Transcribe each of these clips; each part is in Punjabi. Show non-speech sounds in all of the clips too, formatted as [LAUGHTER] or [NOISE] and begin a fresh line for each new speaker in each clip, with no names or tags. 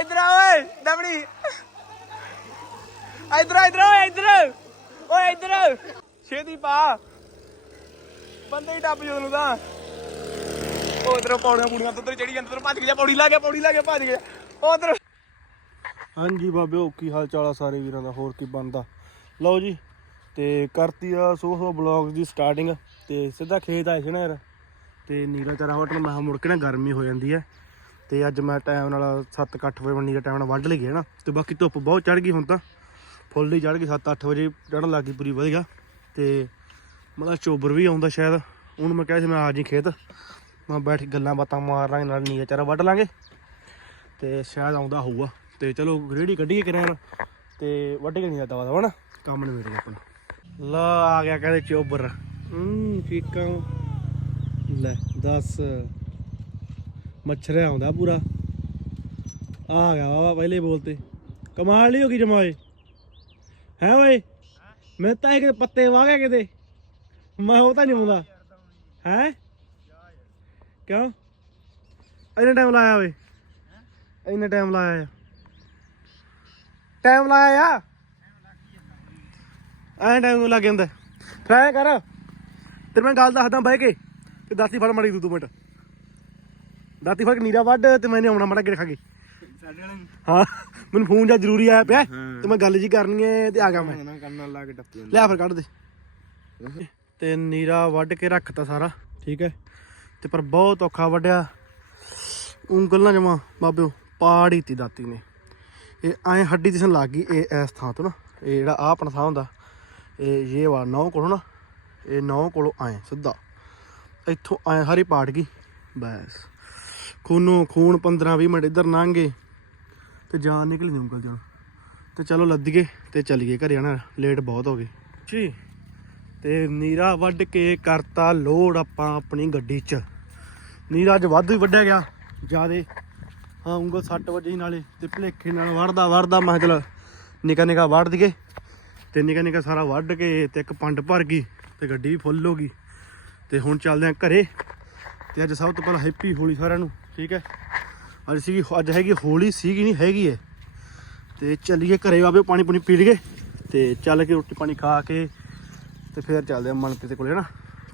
ਇਧਰ ਆ ਓਏ ਦਮੜੀ ਇਧਰ ਇਧਰ ਓਏ ਇਧਰ। ਓਏ, ਇਧਰ। ਛੇਤੀ ਪਾ। ਬੰਦੇ ਹੀ ਟੱਪ ਜੂ ਨੂੰ ਤਾਂ। ਉਹ ਇਧਰ ਪੌੜੀਆਂ ਪੂੜੀਆਂ ਤੋਂ ਉਧਰ ਚੜੀ ਜਾਂਦਾ, ਉਧਰ ਭੱਜ ਗਿਆ ਪੌੜੀ ਲਾ ਗਿਆ ਪੌੜੀ ਲਾ ਗਿਆ ਭੱਜ ਗਿਆ ਉਧਰ
ਹਾਂਜੀ ਬਾਬਿਓ ਕੀ ਹਾਲ ਚਾਲ ਆ ਸਾਰੇ ਵੀਰਾਂ ਦਾ? ਹੋਰ ਕੀ ਬਣਦਾ? ਲਓ ਜੀ, ਤੇ ਕਰਤੀ ਆ ਸੋ ਸੋ ਬਲੌਗ ਦੀ ਸਟਾਰਟਿੰਗ ਤੇ ਸਿੱਧਾ ਖੇਤ ਆਏ ਸੀ ਨਾ ਯਾਰ। ਤੇ ਨੀਲਾ ਚਾਰਾ ਹੋਟਲ ਮੈਂ ਮੁੜ ਕੇ ਨਾ ਗਰਮੀ ਹੋ ਜਾਂਦੀ ਹੈ। ਤੇ ਅੱਜ ਮੈਂ ਟਾਈਮ ਨਾਲ 7-8 ਵਜੇ ਮੰਡੀ ਦਾ ਟਾਈਮ ਨਾਲ ਵੱਢ ਲਈ ਹੈ ਨਾ, ਤੇ ਬਾਕੀ ਧੁੱਪ ਬਹੁਤ ਚੜ ਗਈ ਹੁਣ ਤਾਂ। ਫੁੱਲ ਹੀ ਚੜ ਗਈ 7-8 ਵਜੇ ਚੜਨ ਲੱਗ ਗਈ ਪੂਰੀ ਵਧੀਆ। ਤੇ ਮਤਲਬ ਚੋਬਰ ਵੀ ਆਉਂਦਾ ਸ਼ਾਇਦ, ਹੁਣ ਮੈਂ ਕਿਹਾ ਸੀ ਮੈਂ ਆ ਜੀ ਖੇਤ। ਮੈਂ ਬੈਠ ਗੱਲਾਂ ਬਾਤਾਂ ਮਾਰ ਲਾਂਗੇ, ਨਾਲ ਨੀਲਾ ਚਾਰਾ ਵੱਢ ਲਾਂਗੇ। ਤੇ ਸ਼ਾਇਦ ਆਉਂਦਾ ਹੋਊਗਾ। ਤੇ ਚਲੋ ਰੇੜੀ ਕੱਢੀਏ ਕਿਰਾਂ ਤੇ ਵੱਢ ਕੇ ਨਹੀਂ ਜਾਂਦਾ ਦਵਾ ਨਾ, ਕੰਮ ਨਹੀਂ ਮੇਰੇ ਆਪਣਾ। ਲਾ, ਆ ਗਿਆ ਕਹਿੰਦੇ ਚੋਬਰ। ਹੂੰ ਫੀਕਾ ਲੈ, ਦੱਸ। ਮੱਛਰ ਆਉਂਦਾ ਪੂਰਾ। ਆ ਗਿਆ ਵਾ ਪਹਿਲੇ ਬੋਲਤੇ ਕਮਾਲ ਨਹੀਂ ਹੋ ਗਈ ਜਮਾਏ ਹੈ ਓਏ ਮੈਂ ਤਾਂ ਇਹ ਪੱਤੇ ਗਿਆ ਕਿਤੇ। ਮੈਂ ਉਹ ਤਾਂ ਨਹੀਂ ਆਉਂਦਾ। ਹੈ? ਕਿਉਂ? ਇੰਨਾ ਟਾਈਮ ਲਾਇਆ ਓਏ। ਇੰਨਾ ਟਾਈਮ ਲਾਇਆ ਆ। ਟਾਈਮ ਲਾਇਆ ਆ? ਐਂ ਟਾਈਮ ਲੱਗ ਜਾਂਦਾ। ਫਿਰ ਕਰ। ਤੇ ਮੈਂ ਗੱਲ ਦੱਸਦਾ ਬਹਿ ਕੇ। ਤੇ ਦਾਤੀ ਫੜ ਮੜੀ ਤੂੰ ਦੋ ਮਿੰਟ। ਦਾਤੀ ਫੜ ਕੇ ਨੀਰਾ ਵੱਢ ਤੇ ਮੈਨੇ ਆਉਣਾ ਮੜਾ ਕੇ। ਖਾਗੇ ਹਾਂ ਮੈਨੂੰ ਫੋਨ ਜਾਂ ਜ਼ਰੂਰੀ ਆਇਆ ਪਿਆ। ਤੇ ਮੈਂ ਗੱਲ ਜੀ ਕਰਨੀ ਹੈ ਤੇ ਆ ਗਿਆ ਮੈਂ।
ਨਾ ਕੰਨਾਂ ਲਾ ਕੇ ਟੱਪ
ਲਿਆ ਫਿਰ ਕੱਢ ਦੇ। ਤੇ ਨੀਰਾ ਵੱਢ ਕੇ ਰੱਖਤਾ ਸਾਰਾ ਠੀਕ ਹੈ। ਤੇ ਪਰ ਬਹੁਤ ਔਖਾ ਵੱਢਿਆ। ਉਂਗਲ ਨਾ ਜਮਾ ਬਾਬਿਓ ਪਾੜੀ ਤੀ ਦਾਤੀ ਨੇ। ਇਹ ਐ ਹੱਡੀ ਦਿਸਣ ਲੱਗ ਗਈ ਇਹ ਇਸ ਥਾਂ ਤੋਂ ਨਾ। ਇਹ ਜਿਹੜਾ ਆ ਆਪਣਾ ਥਾਂ ਹੁੰਦਾ ਇਹ ਇਹ ਵਾ ਨੌ ਕੋਲੋਂ ਨਾ ਇਹ ਨੌ ਕੋਲੋਂ ਐ ਸਿੱਧਾ। ਇੱਥੋਂ ਐ ਸਾਰੀ ਪਾੜ ਗਈ ਬਸ। ਖੂਨੋਂ ਖੂਨ 15 20 ਮਿੰਟ ਇੱਧਰ ਲੰਘੇ ਤੇ ਜਾਨ ਨਿਕਲੀ ਨਹੀਂ ਉਂਗਲ ਜਾਨ ਤੇ ਚਲੋ ਲੱਦੀਏ ਤੇ ਚਲੀਏ ਘਰੇ ਆਣਾ ਲੇਟ ਬਹੁਤ ਹੋ ਗਏ। ਜੀ, ਤੇ ਨੀਰਾ ਵੱਢ ਕੇ ਕਰਤਾ ਲੋਡ ਆਪਾਂ ਆਪਣੀ ਗੱਡੀ 'ਚ। ਨੀਰਾ ਅੱਜ ਵਾਧੂ ਹੀ ਵੱਢਿਆ ਗਿਆ, ਜਿਆਦੇ। ਹਾਂ, ਉਂਗਲ 6 ਵਜੇ ਨਾਲੇ ਤੇ ਭਲੇਖੇ ਨਾਲ ਵੜਦਾ ਵੜਦਾ ਮੈਂ ਕਿਹਾ ਚਲ ਨਿਕਾ ਨਿਕਾ ਵੜ ਦਈਏ। ਤੇ ਨਿਕਾ ਨਿਕਾ ਸਾਰਾ ਵੱਢ ਕੇ ਤੇ ਇੱਕ ਪੰਡ ਭਰ ਗਈ ਤੇ ਗੱਡੀ ਵੀ ਫੁੱਲ ਹੋ ਗਈ। ਤੇ ਹੁਣ ਚੱਲਦੇ ਆਂ ਘਰੇ। ਤੇ ਅੱਜ ਸਭ ਤੋਂ ਪਹਿਲਾਂ ਹੈਪੀ ਹੋਲੀ ਸਾਰਿਆਂ ਨੂੰ। ਠੀਕ ਹੈ। ਅੱਜ ਸੀਗੀ ਅੱਜ ਹੈਗੀ ਹੋਲੀ ਸੀਗੀ ਨਹੀਂ ਹੈਗੀ ਏ ਤੇ ਚੱਲੀਏ ਘਰੇ ਆਵੇ ਪਾਣੀ ਪੂਣੀ ਪੀ ਲਈਏ ਤੇ ਚੱਲ ਕੇ ਰੋਟੀ ਪਾਣੀ ਖਾ ਕੇ ਤੇ ਫਿਰ ਚੱਲਦੇ ਆ ਮਨਪ੍ਰੀਤ ਦੇ ਕੋਲੇ ਨਾ।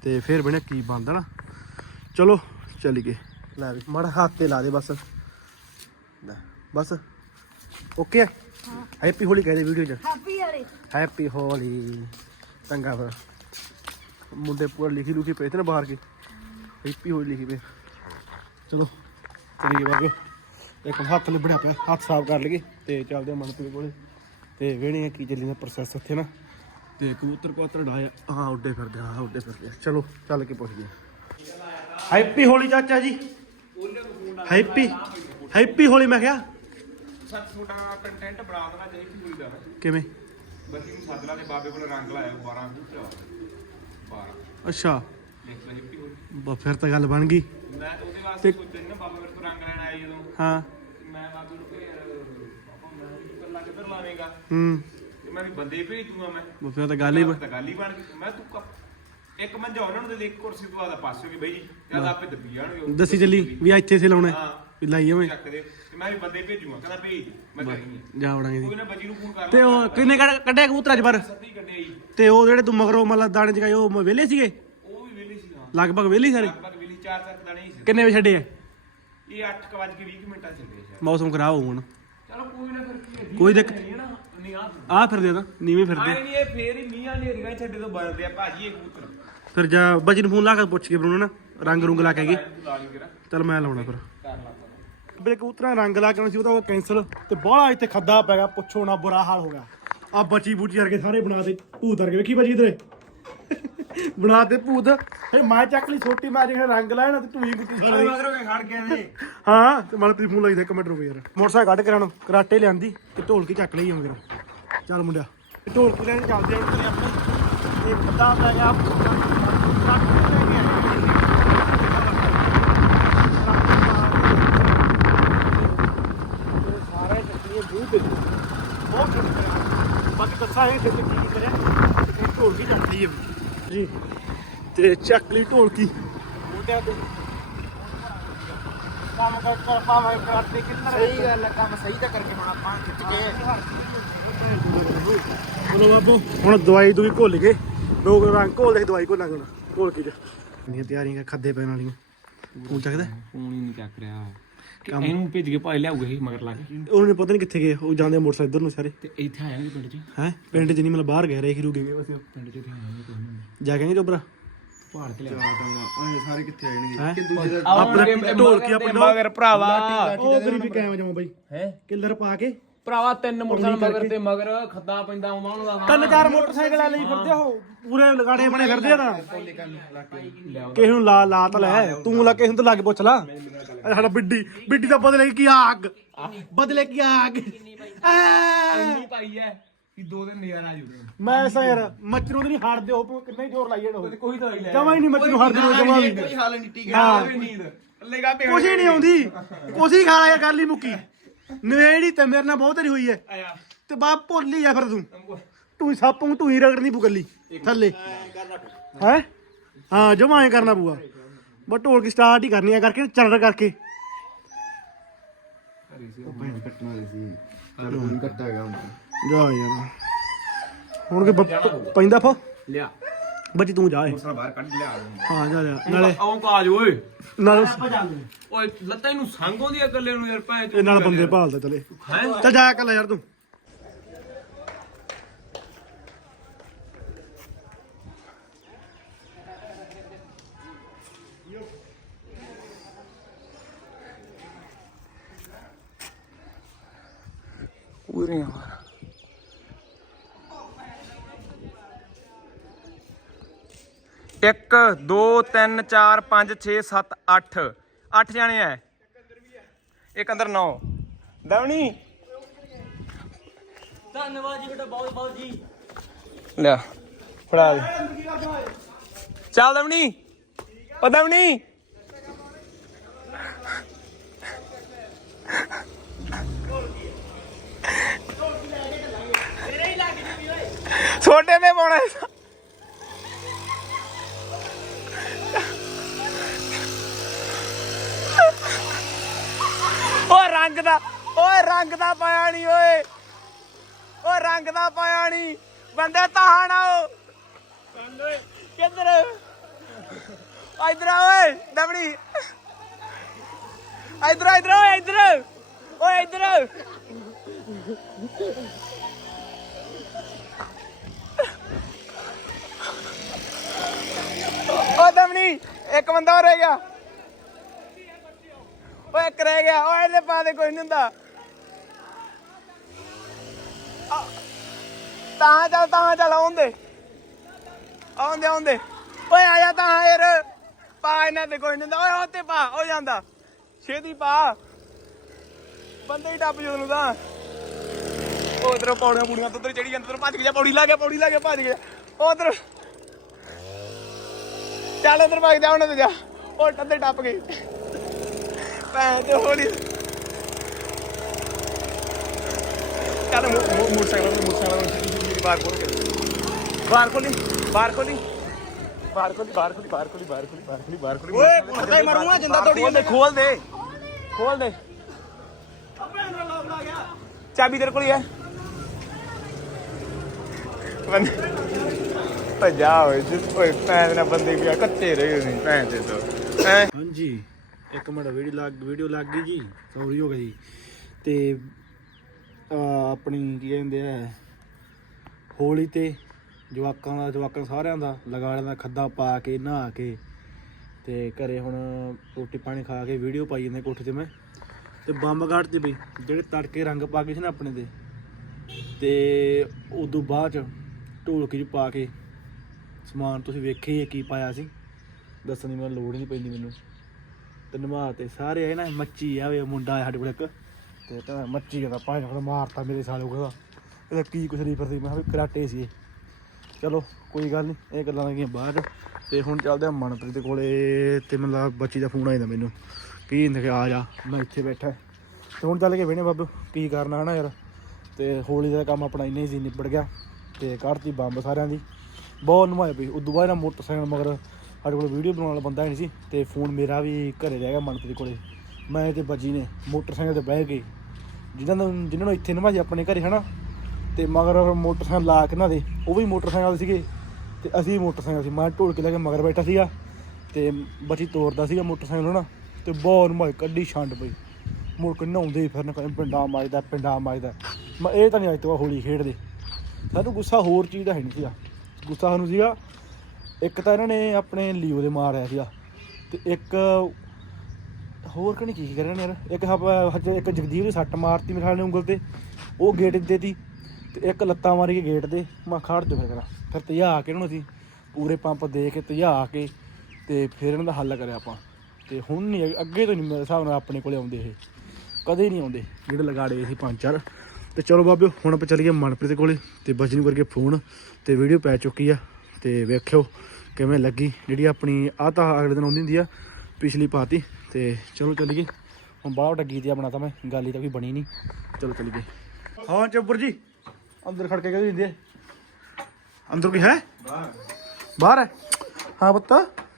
ਤੇ ਫਿਰ ਬਣੇ ਕੀ ਬਣਦਾ ਨਾ। ਚਲੋ ਚੱਲੀਏ। ਲੈ ਵੀ ਮੜਾ ਹੱਥ ਤੇ ਲਾ ਦੇ ਬਸ। ਲੈ, ਬਸ। ਓਕੇ ਹੈਪੀ ਹੋਲੀ ਕਹਦੇ ਵੀਡੀਓ 'ਚ।
ਹੈਪੀ ਵਾਲੇ
ਹੈਪੀ ਹੋਲੀ ਚੰਗਾ ਫਿਰ। ਮੁੰਡੇ ਪੂਰਾ ਲਿਖੀ ਲੁਖੀ ਪਏ ਤੇ ਨਾ ਬਾਹਰ ਕੇ। ਹੈਪੀ ਹੋਲੀ ਲਿਖੀ ਪਏ। ਚਲੋ। ਚਲੀਏ ਬਾਬੇ ਇੱਕ ਹੱਥ ਲਿਬੜਿਆ ਪਿਆ ਹੱਥ ਸਾਫ਼ ਕਰ ਲਈਏ ਤੇ ਚੱਲਦੇ ਆ ਮਨਪ੍ਰੀਤ ਕੋਲੇ। ਤੇ ਵੇਣੇ ਆ ਕੀ ਚੱਲੀ ਨਾ ਪ੍ਰੋਸੈਸ ਉੱਥੇ ਨਾ। ਤੇ ਕਬੂਤਰ ਕਬੂਤਰ ਡਾਇਆ ਹਾਂ ਉੱਡੇ ਫਿਰਦੇ ਹਾਂ ਉੱਡੇ ਫਿਰਦੇ। ਚਲੋ ਚੱਲ ਕੇ ਪੁੱਛਦੇ ਹੈਪੀ ਹੋਲੀ ਚਾਚਾ ਜੀ। ਹੈਪੀ ਹੈਪੀ ਹੋਲੀ ਮੈਂ ਕਿਹਾ।
ਸੱਤ ਛੋਟਾ ਕੰਟੈਂਟ ਬਣਾ ਦੇਣਾ ਚਾਹੀਦੀ ਪੂਰੀ ਦਾ
ਕਿਵੇਂ?
ਬੱਤੀ ਨੂੰ ਸੱਦ ਲਾ ਤੇ ਬਾਬੇ ਕੋਲ ਰੰਗ ਲਾਇਆ 12 ਬੂਟਾ 12
ਅੱਛਾ।
ਲਿਖ ਲੈ ਹਿੱਪੀ ਹੋਲੀ
ਬਾ ਫਿਰ ਤਾਂ ਗੱਲ ਬਣ ਗਈ।
ਮੈਂ ਉਹਦੇ ਵਾਸਤੇ ਸੋਚਿਆ ਸੀ ਨਾ ਬਾਬਾ ਮੇਰੇ ਕੋਲ ਰੰਗ ਲੈਣ ਆਇਆ ਜਦੋਂ।
ਹਾਂ।
ਮੈਂ ਬਾਬੇ ਨੂੰ ਕਿਹਾ ਯਾਰ ਆਪਾਂ ਮੈਂ ਵੀ ਕੱਲਾ ਕਿੱਧਰ ਲਾਵੇਂਗਾ?
ਹੂੰ।
ਤੇ ਮੈਂ ਵੀ ਬੰਦੇ ਭੇਜ ਦੂੰਗਾ ਮੈਂ।
ਬਾ ਫਿਰ ਤਾਂ ਗੱਲ ਹੀ ਬਣ-
ਤਾਂ ਗੱਲ ਹੀ ਬਣ ਗਈ। ਮੈਂ ਤੂੰ ਇੱਕ ਮੰਜਾ ਉਹਨਾਂ ਨੂੰ ਦੇ ਦੇ ਇੱਕ ਕੁਰਸੀ ਤੋਂ ਆਦਾ ਪਾਸੇ ਕਿ ਬਈ ਜੀ। ਜਦ ਆਪੇ ਦੱਬੀ ਜਾਣਗੇ ਉਹ।
ਦੱਸੀ ਚੱਲੀ ਵੀ ਆ ਇੱਥੇ ਸੇ ਲਾਉਣਾ
ਹਾਂ
ਵੀ ਲਾਈ ਐਵੇਂ
ਚੱਕ ਦੇ। ਤੇ ਮੈਂ ਵੀ ਬੰਦੇ ਭੇਜੂਗਾ। ਕਹਿੰਦਾ ਭੇਜ ਦੇ। ਮੈਂ ਕਰੀ
ਜਾ ਵੜਾਂਗੇ
ਕੋਈ
ਜੀ
ਨਾ ਬੱਜੀ ਨੂੰ ਫੋਨ ਕਰ
ਤੇ ਉਹ ਕਿੰਨੇ ਕੱਢ- ਕੱਢਿਆ ਕਬੂਤਰ ਅੱਜ ਪਰ?
ਸੱਤੀ ਕੱਢੇ ਜੀ।
ਤੇ ਉਹ ਜਿਹੜੇ ਤੂੰ ਮਗਰੋਂ ਮਤਲਬ ਦਾਣੇ ਚਗਾਏ ਉਹ ਮ- ਵਿਹਲੇ ਸੀਗੇ?
ਉਹ ਵੀ ਵੇਲੇ ਸੀ ਹਾਂ।
ਲਗਭਗ ਵਿਹਲੇ ਹੀ ਸਾਰੇ?
ਚਾਰ ਚਾਰ ਦਾਣੇ ਹੀ ਸੀ।
ਕਿੰਨੇ ਵਜੇ ਛੱਡੇ ਆ?
ਇਹ 8 ਵਜ ਕੇ 20 ਮਿੰਟਾਂ ਚੱਲੇ ਸ਼ਾਇਦ।
ਮੌਸਮ ਖਰਾਬ ਹੋਊ ਹੁਣ।
ਚਲੋ ਕੋਈ ਨਾ ਫਿਰ ਕੀ ਹੈ
ਕੋਈ ਦਿੱਕਤ
ਨਹੀਂ ਹੈ ਨਾ ਨਹੀਂ ਆ
ਆ ਫਿਰਦੇ ਤਾਂ ਨੀਵੇਂ ਫਿਰਦੇ
ਆਏ ਨਹੀਂ ਇਹ ਫੇਰ ਹੀ ਮੀਆਂ ਨੇਰੀਆਂ ਛੱਡੇ ਤੋਂ ਬਣਦੇ ਆ ਭਾਜੀ ਇਹ ਕਬੂਤਰ।
ਫਿਰ ਜਾ ਬਾਜੀ ਨੂੰ ਫੋਨ ਲਾ ਕੇ ਪੁੱਛ ਕੇ ਉਹਨੂੰ ਨਾ ਰੰਗ ਰੁੰਗ ਲਾ ਕੇ ਗਏ
ਤੂੰ ਲਾ ਲਈ ਕਿਰਾ
ਚੱਲ ਮੈਂ ਲਾਉਣਾ ਫਿਰ।
ਕਰ ਲਾ ਤਾ।
ਕਬੂਤਰਾਂ ਰੰਗ ਲਾ ਕੇ ਆਉਣਾ ਸੀ ਉਹ ਤਾਂ ਉਹ ਕੈਂਸਲ ਤੇ ਬਾਹਲਾ ਇੱਥੇ ਖੱਦਾ ਪੈ ਗਿਆ ਪੁੱਛੋ ਨਾ ਬੁਰਾ ਹਾਲ ਹੋ ਗਿਆ। ਆ ਬਚੀ ਬੂਚੀ ਕਰਕੇ ਸਾਰੇ ਬਣਾ ਦੇ ਭੂਤ ਵਰਗੇ। ਵੇਖੀ ਬਾਜੀ ਇਧਰੇ। ਬਣਾ ਦੇ ਭੂਤ। ਫੇ ਮੈਂ ਚੱਕ ਲਈ ਛੋਟੀ ਮੈਂ ਜਿਹੜਾ ਰੰਗ ਲਾਇਆ ਨਾ ਤੇ ਤੂੰ ਹੀ ਗੁੱਟੀ ਸਾਰਾ। ਦੀ।
ਮਗਰੋਂ ਕੇ ਖੜ ਗਿਆ ਨੇ
ਹਾਂ ਤੇ ਮਨ ਤੇਰੀ ਫੋਨ ਲਾਈਦਾ ਇੱਕ ਮਿੰਟ ਰੁਕ ਯਾਰ। ਮੋਟਰਸਾਈਕਲ ਕੱਢ ਕੇ ਰਾਣ ਕਰਾਟੇ ਲਿਆਂਦੀ ਤੇ ਢੋਲਕੀ ਚੱਕ ਲਈ ਮੇਰਾ ਚੱਲ ਮੁੰਡਿਆ। ਤੇ ਢੋਲਕੀ ਲੈਣ ਚੱਲਦੇ ਆ ਉੱਤੇ ਆਪਣੇ। ਇਹ ਖੱਦਾ ਪੈ ਗਿਆ ਸਾਰੇ ਚੱਕੀਏ ਮੂੰਹ ਤੇ ਬਹੁਤ ਕਰਿਆ ਬਾਕੀ ਦੱਸਾਂ ਇਹ ਤੇ ਕੀ ਕੀ ਕਰਿਆ ਤੇ ਢੋਲਕੀ ਚੱਕ ਲਈ ਹੈ ਜੀ ਤੇ ਚੱਕ ਲਈ ਢੋਲਕੀ। ਕੰਮ ਕਰ ਕਰ ਕਰਦੇ ਕਿੰਨਾ
ਸਹੀ ਗੱਲ ਹੈ ਕੰਮ ਸਹੀ ਤਾਂ ਕਰਕੇ ਹੁਣ ਆਪਾਂ ਖਿੱਚ ਕੇ
ਬਾਬੂ ਹੁਣ ਦਵਾਈ ਦੂਈ ਘੋਲ ਗਏ। ਲੋਕ ਰੰਗ ਘੋਲ ਦੇ ਦਵਾਈ ਘੋਲਾਂਗੇ ਹੁਣ ਘੋਲ ਕੇ ਜਾ ਇੰਨੀਆਂ ਤਿਆਰੀਆਂ ਖੱਦੇ ਪੈਣ ਵਾਲੀਆਂ। ਚੱਕਦਾ?
ਫੋਨ ਹੀ ਨਹੀਂ ਚੱਕ ਰਿਹਾ। ਇਹਨੂੰ ਭੇਜ ਕੇ ਭਾਈ ਲਿਆਊਗਾ ਇਹ ਮਗਰ ਲਾ ਕੇ।
ਉਹਨੂੰ ਨੀ ਪਤਾ ਨਹੀਂ ਕਿੱਥੇ ਗਏ ਉਹ ਜਾਂਦੇ ਮੋਟਰਸਾਈਕਲ ਇੱਧਰ ਨੂੰ ਸਾਰੇ।
ਤੇ ਇੱਥੇ ਆਇਆ ਨਹੀਂ ਪਿੰਡ 'ਚ?
ਹੈ? ਪਿੰਡ ਚ ਨਹੀਂ ਮਤਲਬ ਬਾਹਰ ਗਏ ਰੇਖ ਰੂ ਗਏ ਬਸ। ਉਹ।
ਪਿੰਡ 'ਚ
ਜਾ ਕੇ ਨਹੀਂ
ਪਹਾੜ ਤੇ ਲਿਆ
ਓਏ ਸਾਰੇ ਕਿੱਥੇ ਆਣਗੇ
ਹੈ?
ਕਿ ਦੂਜੇ ਦਾ
ਆਪਣੇ ਢੋਲਕੀਆਂ ਪਿੰਡੋਂ
ਮਗਰ ਭਰਾਵਾ।
ਉਹ ਗਰੀਬੀ ਕਾਇਮ ਜਾਵਾਂ ਬਾਈ।
ਹੈ?
ਕਿੱਲਰ ਪਾ ਕੇ।
ਭਰਾਵਾ ਤਿੰਨ ਮੋਟਰਸਾਈਕਲ ਮਗਰ ਤੇ ਮਗਰ ਖੱਦਾ ਪੈਂਦਾ ਆਉਂਦਾ ਉਹਨੂੰ ਦਾ
ਤਿੰਨ ਚਾਰ ਮੋਟਰਸਾਈਕਲ ਆ ਲਈ ਫਿਰਦੇ ਉਹ। ਪੂਰੇ ਲਗਾੜੇ ਬਣੇ ਫਿਰਦੇ ਆ ਤਾਂ। ਕਿਸੇ ਨੂੰ ਲਾ ਲਾ ਤਾਂ ਲੈ। ਤੂੰ ਲਾ ਕਿਸੇ ਨੂੰ ਤਾਂ ਲਾ ਕੇ ਪੁੱਛ ਲਾ। ਸਾਡਾ ਬਿੱਡੀ। ਬਿੱਡੀ ਦਾ ਬਦਲੇ ਕੀ ਆਗ? ਬਦਲੇ ਕੀ ਆਗ।
ਇੰਨੀ ਪਾਈ ਐ ਕਿ ਦੋ ਦਿਨ ਨਜ਼ਾਰਾ ਆ ਜੂਗਾ।
ਮੈਂ ਐਸਾ ਯਾਰ ਮੱਛਰੂ ਦੀ ਨਹੀਂ ਹਟਦੇ ਉਹ ਕਿੰਨਾ ਹੀ ਜ਼ੋਰ ਲਾਈ ਜਾਣਾ ਉਹ
ਕੋਈ ਦਵਾਈ ਲੈ
ਜਮਾ ਹੀ ਨਹੀਂ ਮੱਛਰੂ ਹਟਦੇ ਉਹ ਜਮਾ ਵੀ
ਕੋਈ ਹਾਲ ਨਹੀਂ ਟੀਕੇ
ਹਾਂ।
ਨੀਂਦ। ਲੇਗਾ ਪੇ
ਕੁਛ ਹੀ ਨਹੀਂ ਆਉਂਦੀ। ਕੁਛ ਹੀ ਖਾ ਲਿਆ ਗੱਲ ਹੀ ਮੁੱਕੀ। ਨਵੇੜੀ ਤੇ ਮੇਰੇ ਨਾਲ ਬਹੁਤ ਹੀ ਹੋਈ ਐ
ਆਇਆ।
ਤੇ ਬਾਪ ਭੁੱਲ ਹੀ ਜਾ ਫਿਰ ਤੂੰ। ਤੂੰ ਸੱਪ ਤੂੰ ਹੀ ਰਗੜਨੀ ਪੂ ਕੱਲੀ ਥੱਲੇ। ਹੈ? ਹਾਂ ਜਮਾ ਐ ਕਰਨਾ ਪੂਆ ਬਟ ਢੋਲ ਕੀ ਸਟਾਰਟ ਹੀ ਕਰਨੀ ਆ ਕਰਕੇ ਚੱਲਰ ਕਰਕੇ।
ਭੈਣ ਕੱਟਣਾ ਸੀ। ਚੱਲ ਹੁਣ ਕੱਟਾ ਹੈਗਾ ਹੁਣ।
ਜਾ ਯਾਰ। ਹੁਣ ਕਿ ਪੈਂਦਾ ਫਾ?
ਲਿਆ।
ਬੱਚੀ ਤੂੰ ਜਾ ਏ।
ਮੋਟਰਸਾਈਕਲ ਬਾਹਰ ਕੱਢ ਲਿਆ।
ਹਾਂ ਜਾ ਜਾ ਨਾਲੇ
ਆਉਂ ਓਏ।
ਨਾਲ
ਓਏ ਲੱਤਾਂ ਇਹਨੂੰ ਸੰਗ ਆਉਂਦੀ ਇਕੱਲੇ ਨੂੰ ਯਾਰ ਭੈਣ
ਇਹ ਨਾਲ ਬੰਦੇ ਭਾਲਦੇ ਚਲੇ
ਹੈ?
ਜਾ ਕੱਲਾ ਯਾਰ ਤੂੰ।
ਉਰੇ ਆ 1 2 3 4 5 6 7 8 8 ਜਾਣੇ ਆ। ਇੱਕ ਅੰਦਰ ਨੌ। ਦਵਣੀ
ਧੰਨਵਾਦ ਜੀ ਤੁਹਾਡਾ ਬਹੁਤ ਬਹੁਤ ਜੀ।
ਲੈ ਫੜਾ ਦੇ। ਚੱਲ ਦਵਣੀ ਉਹ ਦਵਣੀ ਛੋਟੇ ਨੇ ਪਾਉਣਾ। ਰੰਗ ਦਾ, ਓਏ ਰੰਗ ਦਾ ਪਾਇਆ ਨਹੀਂ ਓਏ। ਓਏ ਰੰਗ ਦਾ ਪਾਇਆ ਨਹੀਂ ਬੰਦੇ ਤਾਹਣ ਆਓ ਕਿੱਧਰ? ਇਧਰ ਆ ਓਏ, ਦਬੜੀ। ਇਧਰ ਇਧਰ ਓਏ ਇਧਰ। ਓਏ ਇਧਰ। ਓ ਦਮਣੀ ਇੱਕ ਬੰਦਾ ਹੋਰ ਰਹਿ ਗਿਆ। ਓਏ ਇੱਕ ਰਹਿ ਗਿਆ, ਓਏ ਇਹਦੇ ਪਾ ਦੇ, ਕੋਈ ਨਹੀਂ ਹੁੰਦਾ। ਤਾਂ ਚੱਲ ਤਾਂ ਚੱਲ ਆਉਂਦੇ ਆਉਂਦੇ ਆਉਂਦੇ ਓਏ ਆਇਆ ਤਾਂ, ਯਾਰ। ਪਾ ਇਹਨਾਂ ਤੇ, ਕੋਈ ਨਹੀਂ ਓਏ ਉੱਤੇ ਪਾ, ਹੋ ਜਾਂਦਾ। ਛੇਤੀ ਪਾ। ਬੰਦੇ ਹੀ ਟੱਪ ਜੂ ਨੂੰ ਤਾਂ। ਉਧਰ ਪੌੜੀਆਂ ਪੂੜੀਆਂ ਤੋਂ ਉਧਰ ਚੜੀ ਜਾਂਦਾ, ਉਧਰ ਭੱਜ ਗਿਆ ਪੌੜੀ ਲਾ ਗਿਆ ਪੌੜੀ ਲਾ ਗਿਆ ਭੱਜ ਗਿਆ ਉਧਰ ਚੱਲ ਉਧਰ ਭੱਜ ਜਾ ਉਹਨਾਂ ਤੇ ਜਾ। ਉਹ ਟੱਦੇ ਟੱਪ ਗਈ। ਭੈਣ ਤੇ ਹੋਲੀ ਚੱਲ ਮੋ- ਮੋ- ਮੋਟਰਸਾਈਕਲ ਤੇ ਮੋਟਰਸਾਈਕਲ ਤੇ ਛੇਤੀ ਛੇਤੀ ਬਾਹਰ ਖੋਲ ਕੇ ਬਾਹਰ ਖੋਲੀ ਬਾਹਰ ਖੋਲੀ ਬਾਹਰ ਖੋਲੀ ਬਾਹਰ ਖੋਲੀ ਬਾਹਰ ਖੋਲੀ ਬਾਹਰ ਖੋਲੀ ਬਾਹਰ ਖੋਲੀ ਬਾਹਰ ਖੋਲੀ ਓਏ ਪਤਾ ਹੀ ਮਰੂੰਗਾ ਜਿੰਦਾ ਤੋੜੀ ਖੋਲ ਦੇ ਖੋਲ ਦੇ ਖੋਲ ਦੇ ਚਾਬੀ ਤੇਰੇ ਕੋਲ ਹੀ ਹੈ ਬੰਦੇ ਭਜਾ ਓਏ ਜਿਸ ਓਏ ਭੈਣ ਨਾ ਬੰਦੇ ਵੀ ਆ, ਕੱਚੇ ਰਹੇ ਨਹੀਂ ਭੈਣ ਤੇ ਤੋਂ ਐ
ਹਾਂਜੀ ਇੱਕ ਮਿੰਟ, ਵੀਡੀਓ ਲੱਗ ਵੀਡੀਓ ਲੱਗ ਗਈ ਜੀ। ਸੌਰੀ ਹੋ ਗਈ। ਤੇ, ਆ, ਆਪਣੀ ਕੀ ਕਹਿੰਦੇ ਆ, ਹੋਲੀ ਤੇ ਜਵਾਕਾਂ ਦਾ, ਜਵਾਕਾਂ ਸਾਰਿਆਂ ਦਾ ਲਗਾੜਿਆਂ ਦਾ ਖੱਦਾ ਪਾ ਕੇ, ਨਹਾ ਕੇ, ਤੇ ਘਰੇ ਹੁਣ ਰੋਟੀ ਪਾਣੀ ਖਾ ਕੇ ਵੀਡੀਓ ਪਾਈ ਜਾਂਦੇ ਕੋਠੇ ਤੇ ਮੈਂ। ਤੇ ਬੰਬ ਗਾੜ ਤੇ ਬਈ ਜਿਹੜੇ ਤੜਕੇ ਰੰਗ ਪਾ ਕੇ ਸੀ ਨਾ ਆਪਣੇ ਤੇ। ਤੇ ਉਦੋਂ ਬਾਅਦ ਚ ਢੋਲਕੀ ਚ ਪਾ ਕੇ, ਸਮਾਨ ਤੁਸੀਂ ਵੇਖਿਆ ਹੀ ਹੈ ਕੀ ਪਾਇਆ ਸੀ। ਦੱਸਣ ਦੀ ਮੈਨੂੰ ਲੋੜ ਹੀ ਨਹੀਂ ਪੈਂਦੀ ਮੈਨੂੰ। ਤੇ ਨਵਾ ਤੇ ਸਾਰੇ ਆਏ ਨਾ, ਮੱਚੀ ਆਵੇ ਮੁੰਡਾ ਆਇਆ ਸਾਡੇ ਕੋਲ ਇੱਕ। ਤੇ ਤਾਂ ਮੱਚੀ ਦਾ ਪਾਣੀ ਨਾਲ ਮਾਰਤਾ ਮੇਰੇ ਸਾਲੇ ਕੋਲ। ਇਹਦਾ ਕੀ ਕੁਛ ਨਹੀਂ ਫਿਰਦੀ, ਮੈਂ ਕਿਹਾ ਵੀ ਕਰਾਟੇ ਸੀ ਇਹ ਚਲੋ, ਕੋਈ ਗੱਲ ਨਹੀਂ ਇਹ ਗੱਲਾਂ ਲੱਗੀਆਂ ਬਾਅਦ। 'ਚ। ਤੇ ਹੁਣ ਚੱਲਦੇ ਆ ਮਨਪ੍ਰੀਤ ਦੇ ਕੋਲੇ, ਤੇ ਮੈਨੂੰ ਲੱਗਾ ਬੱਚੀ ਦਾ ਫੋਨ ਆਇਆ ਮੈਨੂੰ। ਕੀ ਇੰਦ ਕਿ ਆ ਜਾ, ਮੈਂ ਇੱਥੇ ਬੈਠਾ। ਤੇ ਹੁਣ ਚੱਲ ਕੇ ਵੇਣੇ ਬਾਬੂ, ਕੀ ਕਰਨਾ ਹਨਾ ਯਾਰ। ਤੇ ਹੋਲੀ ਦਾ ਕੰਮ ਆਪਣਾ ਇੰਨੇ ਹੀ ਨਿਬੜ ਗਿਆ। ਤੇ ਕੱਢਤੀ ਬੰਬ ਸਾਰਿਆਂ ਦੀ। ਬਹੁਤ ਨਵਾਇਆ ਪਈ ਉਦੋਂ ਬਾਅਦ ਨਾ ਮੋਟਰਸਾਈਕਲ ਮਗਰ ਸਾਡੇ ਕੋਲ ਵੀਡੀਓ ਬਣਾਉਣ ਵਾਲਾ ਬੰਦਾ ਹੀ ਨਹੀਂ ਸੀ ਤੇ ਫੋਨ ਮੇਰਾ ਵੀ ਘਰੇ ਰਹਿ ਗਿਆ ਮਨਪ੍ਰੀਤ ਕੋਲੇ। ਮੈਂ ਤੇ ਬੱਜੀ ਨੇ ਮੋਟਰਸਾਈਕਲ ਤੇ ਬਹਿ ਗਏ ਜਿਨ੍ਹਾਂ ਨੂੰ ਜਿਨ੍ਹਾਂ ਨੂੰ ਇੱਥੇ ਨਵਾ ਸੀ ਆਪਣੇ ਘਰੇ, ਹਨਾ? ਤੇ ਮਗਰ ਮੋਟਰਸਾਈਕਲ ਲਾ ਕੇ ਨਾ ਦੇ, ਉਹ ਵੀ ਮੋਟਰਸਾਈਕਲ ਸੀਗੇ ਤੇ ਅਸੀਂ ਵੀ ਮੋਟਰਸਾਈਕਲ ਸੀ। ਮੈਂ ਢੋਲ ਕੇ ਲੈ ਕੇ ਮਗਰ ਬੈਠਾ ਸੀਗਾ ਤੇ ਬੱਚੀ ਤੋਰਦਾ ਸੀਗਾ ਮੋਟਰਸਾਈਕਲ ਹਨਾ ਤੇ ਬਹੁਤ ਮਾਈ ਕੱਢੀ ਛੰਡ ਪਈ। ਮੁੜ ਕੇ ਨਹਾਉਂਦੇ ਹੀ ਫਿਰਨ ਕਹਿੰਦੇ ਪਿੰਡਾਂ ਮਾਜਦਾ ਪਿੰਡਾਂ ਮਾਜਦਾ। ਮੈਂ ਇਹ ਤਾਂ ਨਹੀਂ ਅੱਜ ਤੋਂ ਹੋਲੀ ਖੇਡਦੇ। ਸਾਨੂੰ ਗੁੱਸਾ ਹੋਰ ਚੀਜ਼ ਦਾ ਹੈ ਨਹੀਂ ਸੀਗਾ। ਗੁੱਸਾ ਸਾਨੂੰ ਸੀਗਾ ਇੱਕ ਤਾਂ ਇਹਨਾਂ ਨੇ ਆਪਣੇ ਲੀਓ ਦੇ ਮਾਰਿਆ ਸੀਗਾ ਤੇ ਇੱਕ ਹੋਰ ਕਿਹਨੇ ਕੀ ਕਰਿਆ ਨੇ? ਯਾਰ ਇੱਕ ਹਪ- ਹਜੇ, ਇੱਕ ਜਗਦੀਪ ਦੀ ਸੱਟ ਮਾਰਤੀ ਮੇਰੇ ਖਿਆਲ ਉਂਗਲ ਤੇ। ਉਹ ਗੇਟ ਦੇ ਤੀ ਤੇ ਇੱਕ ਲੱਤਾਂ ਮਾਰੀ ਕੇ ਗੇਟ ਦੇ ਮੈਂ ਖੜ ਜੋ ਫਿਰ ਕਰਾਂ। ਫਿਰ ਤਜਾ ਕੇ ਇਹਨਾਂ ਨੂੰ ਅਸੀਂ ਪੂਰੇ ਪੰਪ ਦੇ ਕੇ ਤਜਾ ਕੇ ਤੇ ਫਿਰ ਇਹਨਾਂ ਦਾ ਹੱਲ ਕਰਿਆ ਆਪਾਂ। ਤੇ ਹੁਣ ਨਹੀਂ ਅੱਗੇ ਤੋਂ ਨਹੀਂ ਮੇਰੇ ਹਿਸਾਬ ਨਾਲ ਆਪਣੇ ਕੋਲੇ ਆਉਂਦੇ ਇਹ। ਕਦੇ ਨਹੀਂ ਆਉਂਦੇ। ਜਿਹੜੇ ਲਗਾੜੇ ਸੀ ਪੰਜ ਚਾਰ ਤੇ ਚਲੋ ਬਾਬਿਓ, ਹੁਣ ਆਪਾਂ ਚੱਲੀਏ ਮਨਪ੍ਰੀਤ ਕੋਲੇ ਤੇ ਬਜਨ ਨੂੰ ਕਰਕੇ ਫੋਨ ਤੇ ਵੀਡੀਓ ਪੈ ਚੁੱਕੀ ਆ। ਤੇ ਵੇਖਿਓ ਕਿਵੇਂ ਲੱਗੀ। ਜਿਹੜੀ ਆਪਣੀ ਆ ਤਾਂ ਅਗਲੇ ਦਿਨ ਆਉਂਦੀ ਹੁੰਦੀ ਆ ਪਿਛਲੀ ਪਾਤੀ। ਤੇ ਚਲੋ ਚੱਲੀਏ। ਹੁਣ ਬੜਾ ਵੱਡਾ ਗੀਤ ਜਿਹਾ ਬਣਾਤਾ ਮੈਂ ਗੱਲ ਹੀ ਤਾਂ ਕੋਈ ਬਣੀ ਨਹੀਂ। ਚਲੋ ਚੱਲੀਏ। ਹਾਂ ਚੱਬਰ ਜੀ। ਅੰਦਰ ਖੜ ਕੇ ਕਹਿੰਦੇ ਹੁੰਦੇ ਅੰਦਰ ਕੀ ਹੈ? ਬਾਹਰ। ਹੈ ਹਾਂ ਪੁੱਤ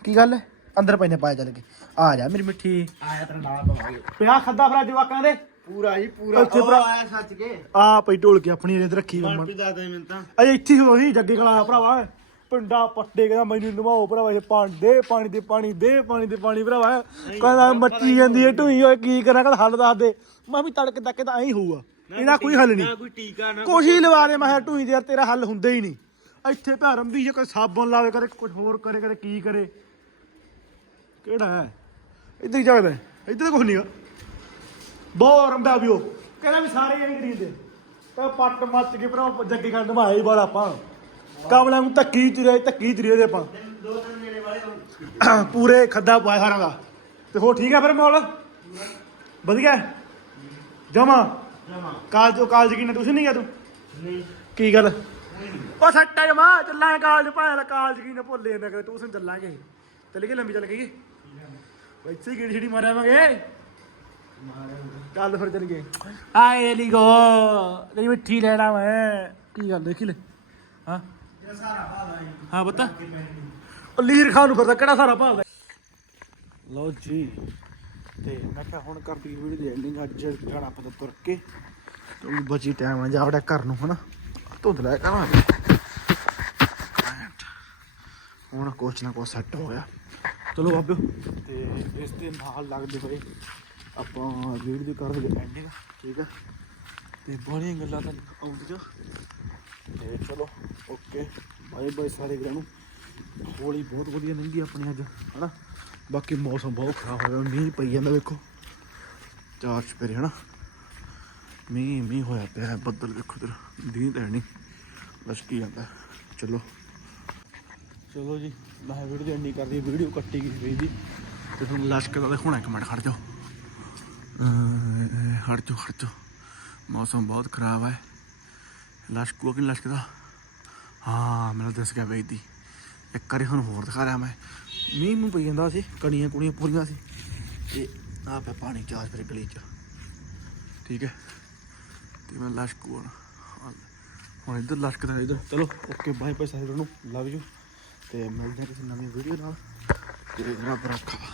ਕੀ ਗੱਲ ਹੈ? ਅੰਦਰ ਪੈਨੇ ਪਾਇਆ ਚੱਲ ਕੇ। ਆ ਜਾ ਮੇਰੀ ਮਿੱਠੀ।
ਆਇਆ ਤੇਰਾ ਨਾਲ ਪਵਾਂਗੇ।
ਪਿਆ ਖੱਦਾ ਫਰਾ ਜਵਾਕਾਂ ਦੇ?
ਪੂਰਾ ਹੀ ਪੂਰਾ। ਉਹ ਆਇਆ ਸੱਚ ਕੇ।
ਆ ਪਈ ਢੋਲ ਕੇ ਆਪਣੀ ਇਹਦੇ ਰੱਖੀ ਮੰਮਾ
ਮਨਪ੍ਰੀਤ ਦਾ ਦੇ ਮੈਂ ਤਾਂ
ਅਜੇ ਇੱਥੇ ਹੋਈ ਜੱਗੇ ਕਲਾ ਭਰਾਵਾ। ਪਿੰਡਾ ਪੱਟੇ ਕਹਿੰਦਾ ਮੈਨੂੰ ਨਵਾਓ ਭਰਾਵਾ ਇਹ ਪਾਣੀ ਦੇ ਪਾਣੀ ਦੇ ਪਾਣੀ ਦੇ ਪਾਣੀ ਦੇ ਪਾਣੀ ਭਰਾਵਾ। ਕਹਿੰਦਾ ਮੱਚੀ ਜਾਂਦੀ ਹੈ ਢੂਈ ਓਏ ਕੀ ਕਰਾਂ ਕਹਿੰਦਾ ਹੱਲ ਦੱਸ ਦੇ। ਮੈਂ ਵੀ ਤੜਕੇ ਤੱਕ ਤਾਂ ਐਂ ਹੋਊਗਾ। ਇਹਦਾ ਕੋਈ ਹੱਲ ਨਹੀਂ।
ਕੋਈ ਟੀਕਾ ਨਾ
ਕੁਛ ਹੀ ਲਵਾ ਦੇ ਮੈਂ ਢੂਈ ਦੇ ਯਾਰ ਤੇਰਾ ਹੱਲ ਹੁੰਦਾ ਹੀ ਨਹੀਂ। ਇੱਥੇ ਭੈਰਮ ਵੀ ਜੇ ਕੋਈ ਸਾਬਣ ਲਾਵੇ ਕਰੇ ਕੁਝ ਹੋਰ ਕਰੇ ਕਰੇ ਕੀ ਕਰੇ। ਕਿਹੜਾ ਹੈ? ਇੱਧਰ ਹੀ ਜਾਵੇ ਇੱਧਰ ਕੁਛ ਨਹੀਂਗਾ ਬਹੁਤ ਰੰਬਾ ਵੀ ਉਹ ਕਹਿੰਦਾ ਵੀ ਸਾਰੇ ਇਹ ਖਰੀਦਦੇ ਤਾਂ ਪੱਟ ਮੱਚ ਕੇ ਭਰਾ ਜੱਗੇ ਕਰ ਨਵਾਏ ਬਾਲ ਆਪਾਂ। ਕਾਬਲਾਂ ਨੂੰ ਧੱਕੀ ਤੁਰੇ ਧੱਕੀ ਤੁਰੇ ਦੇ ਆਪਾਂ। [COUGHS] ਪੂਰੇ ਖੱਦਾ ਪਾਇਆ ਸਾਰਾ ਦਾ। ਤੇ ਹੋ ਠੀਕ ਹੈ ਫਿਰ ਮੌਲ ਵਧੀਆ ਜਮਾ? ਕਾਲਜ ਤੋਂ ਕਾਲਜ ਕੀ ਤੁਸੀਂ ਨਹੀਂ ਗਿਆ ਤੂੰ?
ਨਹੀਂ
ਕੀ ਗੱਲ? ਉਹ ਸੱਟਾ ਜਮਾ ਚੱਲਾਂ ਕਾਲਜ ਭਾਇਆ ਕਾਲਜ ਕੀ ਨਾ ਭੁੱਲੇ ਮੈਂ ਕਿ ਟਿਊਸ਼ਨ ਚੱਲਾਂਗੇ ਚੱਲ ਗਏ ਲੰਬੀ, ਚੱਲ ਗਈ। ਵੈਸੇ ਗੇੜੀ ਛੜੀ ਮਾਰਾਂਗੇ ਚੱਲ ਫਿਰ ਚੱਲ ਗਏ। ਆਏ ਲਿਗੋ ਤੇਰੀ ਮਿੱਠੀ ਲੈਣਾ ਮੈਂ। ਕੀ ਗੱਲ, ਦੇਖੀ ਲੈ। ਹਾਂ? ਹਾਂ ਬਤਾ ਉਹ ਲੀਰ ਖਾਨ ਨੂੰ ਕਰਦਾ ਕਿਹੜਾ ਸਾਰਾ ਭਾਵ ਲਓ ਜੀ ਤੇ ਮੈਂ ਕਿਹਾ ਹੁਣ ਕਰਦੀ ਵੀਡੀਓ ਦੀ ਐਂਡਿੰਗ ਅੱਜ ਜਾਣਾ ਪਤਾ ਤੁਰ ਕੇ। ਤੂੰ ਬਚੀ ਟਾਈਮ ਆ ਜਾ ਵੜਾ ਘਰ ਨੂੰ ਹਨਾ? ਧੁੰਦ ਲੈ ਕਰਾਂਗੇ ਹੁਣ ਕੁਛ ਨਾ ਕੁਛ ਸੈੱਟ ਹੋ ਗਿਆ। ਚਲੋ ਬਾਬਿਓ ਤੇ ਇਸ ਦੇ ਨਾਲ ਲੱਗਦੇ ਹੋਏ ਆਪਾਂ ਵੀਡੀਓ ਦੀ ਕਰ ਦਈਏ ਐਂਡਿੰਗ ਠੀਕ ਆ? ਤੇ ਬੜੀਆਂ ਗੱਲਾਂ ਤਾਂ ਆਉਂਦੀਆਂ। ਤੇ ਚਲੋ ਓਕੇ ਬਾਏ ਬਾਏ ਸਾਰੇ ਵੀਰਾਂ ਨੂੰ। ਹੋਲੀ ਬਹੁਤ ਵਧੀਆ ਲੰਘੀ ਆਪਣੀ ਅੱਜ ਹਨਾ? ਬਾਕੀ ਮੌਸਮ ਬਹੁਤ ਖਰਾਬ ਹੋਇਆ ਮੀਂਹ ਪਈ ਜਾਂਦਾ ਵੇਖੋ। ਚਾਰ ਚਪੇਰੇ ਹਨਾ? ਮੀਂਹ ਮੀਂਹ ਹੋਇਆ ਪਿਆ ਬੱਦਲ ਵੇਖੋ ਤੇ ਦੀਨ ਤਾਂ ਹੈ ਨਹੀਂ। ਲਸ਼ਕੀ ਜਾਂਦਾ ਚਲੋ। ਚਲੋ ਜੀ ਮੈਂ ਵੀਡੀਓ ਦੀ ਐਂਡਿੰਗ ਕਰਦੀ ਵੀਡੀਓ ਕੱਟੀ ਗਈ ਹੋਈ ਦੀ ਤੇ ਤੁਹਾਨੂੰ ਲਸ਼ਕ ਦਾ ਦਿਖਾਉਣਾ ਇੱਕ ਮਿੰਟ ਖੜ ਜਾਓ। ਅਹ, ਹਟ ਜਾਓ ਹਟ ਜਾਓ। ਮੌਸਮ ਬਹੁਤ ਖਰਾਬ ਹੈ। ਲਸ਼ਕੂ ਕਿ ਨਹੀਂ ਲਸ਼ਕਦਾ ਹਾਂ, ਮੈਨੂੰ ਦੱਸ ਗਿਆ ਬਈ ਦੀ। ਇੱਕ ਵਾਰੀ ਹੁਣ ਹੋਰ ਦਿਖਾ ਰਿਹਾ ਮੈਂ। ਮੀਂਹ ਨੂੰ ਪਈ ਜਾਂਦਾ ਸੀ, ਕਣੀਆਂ ਕੁਣੀਆਂ ਪੂਰੀਆਂ ਸੀ। ਤੇ ਆ ਪਿਆ ਪਾਣੀ ਚਾਰ ਫਿਰ ਗਲੀ ਚ। ਠੀਕ ਹੈ। ਤੇ ਮੈਂ ਲਸ਼ਕੂ ਹੁਣ ਹੁਣ ਇੱਧਰ ਲਸ਼ਕਦਾ ਇੱਧਰ। ਚਲੋ ਓਕੇ ਬਾਏ ਬਾਏ ਸਾਰੇ ਨੂੰ। ਲਵ ਯੂ ਤੇ ਮਿਲਦੇ ਹਾਂ ਕਿਸੇ ਨਵੀਂ ਵੀਡੀਓ ਨਾਲ। ਤੇ ਰੱਬ ਰੱਖਾ।